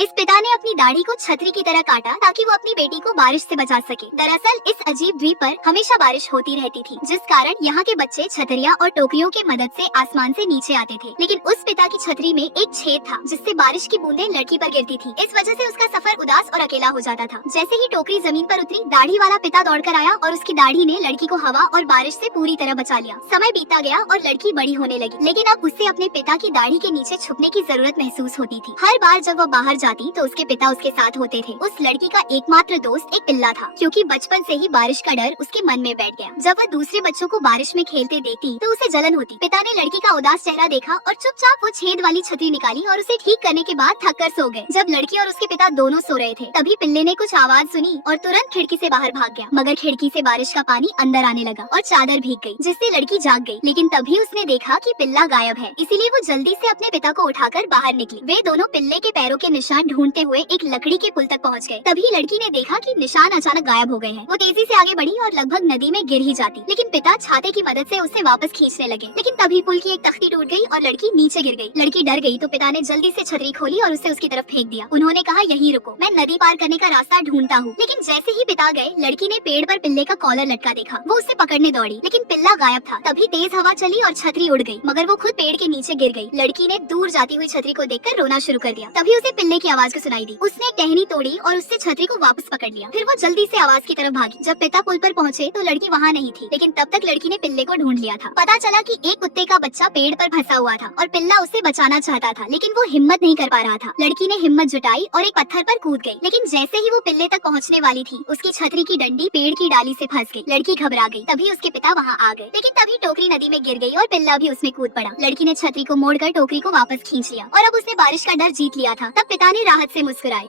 इस पिता ने अपनी दाढ़ी को छतरी की तरह काटा ताकि वो अपनी बेटी को बारिश से बचा सके। दरअसल इस अजीब द्वीप पर हमेशा बारिश होती रहती थी, जिस कारण यहाँ के बच्चे छतरियाँ और टोकरियों की मदद से आसमान से नीचे आते थे। लेकिन उस पिता की छतरी में एक छेद था जिससे बारिश की बूंदें लड़की पर गिरती थी। इस वजह से उसका सफर उदास और अकेला हो जाता था। जैसे ही टोकरी जमीन पर उतरी, दाढ़ी वाला पिता दौड़कर आया और उसकी दाढ़ी ने लड़की को हवा और बारिश से पूरी तरह बचा लिया। समय बीता गया और लड़की बड़ी होने लगी, लेकिन अब उसे अपने पिता की दाढ़ी के नीचे छुपने की जरूरत महसूस होती थी। हर बार जब वह बाहर जाती तो उसके पिता उसके साथ होते थे। उस लड़की का एकमात्र दोस्त एक पिल्ला था, क्योंकि बचपन से ही बारिश का डर उसके मन में बैठ गया। जब वह दूसरे बच्चों को बारिश में खेलते देखती तो उसे जलन होती। पिता ने लड़की का उदास चेहरा देखा और चुपचाप वो छेद वाली छतरी निकाली और उसे ठीक करने के बाद थक कर सो गए। जब लड़की और उसके पिता दोनों सो रहे थे, तभी पिल्ले ने कुछ आवाज सुनी और तुरंत खिड़की से बाहर भाग गया। मगर खिड़की से बारिश का पानी अंदर आने लगा और चादर भीग गई, जिससे लड़की जाग गई। लेकिन तभी उसने देखा कि पिल्ला गायब है, इसीलिए वो जल्दी से अपने पिता को उठाकर बाहर निकली। वे दोनों पिल्ले के पैरों के निशान ढूंढते हुए एक लकड़ी के पुल तक पहुंच गए। तभी लड़की ने देखा कि निशान अचानक गायब हो गए हैं। वो तेजी से आगे बढ़ी और लगभग नदी में गिर ही जाती, लेकिन पिता छाते की मदद से उसे वापस खींचने लगे। लेकिन तभी पुल की एक तख्ती टूट गई और लड़की नीचे गिर गई। लड़की डर गई तो पिता ने जल्दी से छतरी खोली और उसे उसकी तरफ फेंक दिया। उन्होंने कहा, यहीं रुको, मैं नदी पार करने का रास्ता ढूंढता हूँ। लेकिन जैसे ही पिता गए, लड़की ने पेड़ पर पिल्ले का कॉलर लटका देखा। वो उसे पकड़ने दौड़ी, लेकिन पिल्ला गायब था। तभी तेज हवा चली और छतरी उड़ गई, मगर वो खुद पेड़ के नीचे गिर गई। लड़की ने दूर जाती हुई छतरी को देखकर रोना शुरू कर दिया। तभी उसे पिल्ले की आवाज को सुनाई दी। उसने एक टहनी तोड़ी और उससे छतरी को वापस पकड़ लिया। फिर वो जल्दी से आवाज की तरफ भागी। जब पिता पुल पर पहुंचे तो लड़की वहाँ नहीं थी, लेकिन तब तक लड़की ने पिल्ले को ढूंढ लिया था। पता चला कि एक कुत्ते का बच्चा पेड़ पर फंसा हुआ था और पिल्ला उसे बचाना चाहता था, लेकिन वो हिम्मत नहीं कर पा रहा था। लड़की ने हिम्मत जुटाई और एक पत्थर पर कूद गई, लेकिन जैसे ही वो पिल्ले तक पहुँचने वाली थी, उसकी छतरी की डंडी पेड़ की डाली से फंस गई। लड़की घबरा गई। तभी उसके पिता वहाँ आ गए, लेकिन तभी टोकरी नदी में गिर गई और पिल्ला भी उसमें कूद पड़ा। लड़की ने छतरी को मोड़कर टोकरी को वापस खींच लिया और अब उसने बारिश का डर जीत लिया था। तब पिता ने राहत से मुस्कुराए।